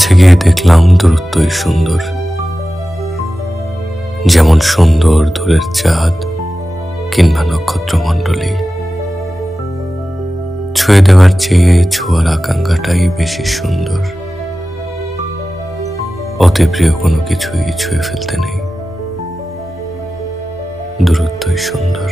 কাছে গিয়ে দেখলাম দূরত্বই সুন্দর, যেমন সুন্দর দূরের চাঁদ কিংবা নক্ষত্রমণ্ডলী। ছুঁয়ে দেওয়ার চেয়ে ছোঁয়ার আকাঙ্ক্ষাটাই বেশি সুন্দর। অতি প্রিয় কোনো কিছুই ছুঁয়ে ফেলতে নেই, দূরত্বই সুন্দর।